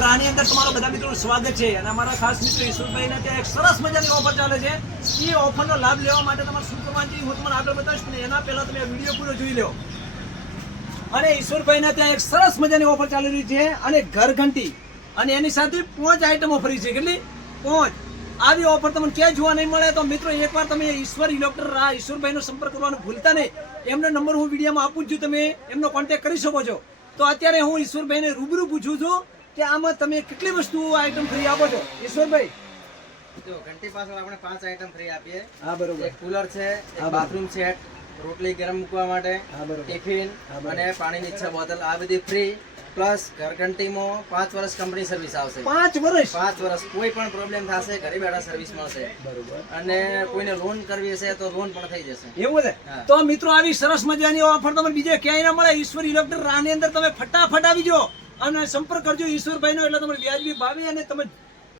રાની અંદર તમારું બધા મિત્રોનું સ્વાગત છે અને અમારા ખાસ મિત્ર ઈશ્વરભાઈના ત્યાં એક સરસ મજાની ઓફર ચાલે છે. એ ઓફરનો લાભ લેવા માટે તમારે શું કરવાનું છે હું તમને આગળ બતાવીશ ને એના પહેલા તમે વિડીયો પૂરો જોઈ લો. અને ઈશ્વરભાઈના ત્યાં એક સરસ મજાની ઓફર ચાલી રહી છે અને ઘરઘંટી અને એની સાથે 5 આઈટમો ફ્રી છે. કેટલી? 5. આવી ઓફર તમને ક્યાંય જોવા નહીં મળે. તો મિત્રો એકવાર તમે ઈશ્વર ઇલેક્ટ્રોનિક ઈશ્વરભાઈનો સંપર્ક કરવાનું ભૂલતા નહીં. એમનો નંબર હું વિડીયોમાં આપું છું, તમે એમનો કોન્ટેક્ટ કરી શકો છો. તો અત્યારે હું ઈશ્વરભાઈને રૂબરૂ પૂછું છું કે આમાં તમે કેટલી વસ્તુ આઈટમ ફ્રી આપો છો ઈશ્વરભાઈ? જો ઘંટી પાછળ આપણે 5 આઈટમ ફ્રી આપીએ. હા બરોબર. એક કુલર છે, એક બાથરૂમ સેટ, રોટલી ગરમ મૂકવા માટે, હા બરોબર. ટિફિન અને પાણીની 6 બોટલ, આ બધી ફ્રી. પ્લસ ઘરઘંટીમાં 5 વર્ષ કંપની સર્વિસ આવશે. 5 વર્ષ? 5 વર્ષ કોઈ પણ પ્રોબ્લેમ થશે ઘરે બેઠા સર્વિસ મળશે. બરોબર. અને કોઈને લોન કરવી હશે તો લોન પણ થઈ જશે. એવું છે? તો મિત્રો આવી સરસ મજાની ઓફર તમને બીજે ક્યાંય ના મળે. ઈશ્વર ઇલેક્ટ્રોનિક રાની અંદર તમે ફટાફટ આવી જાઓ અને સંપર્ક કરજો ઈશ્વરભાઈનો, એટલે તમને વ્યાજબી ભાવે અને તમે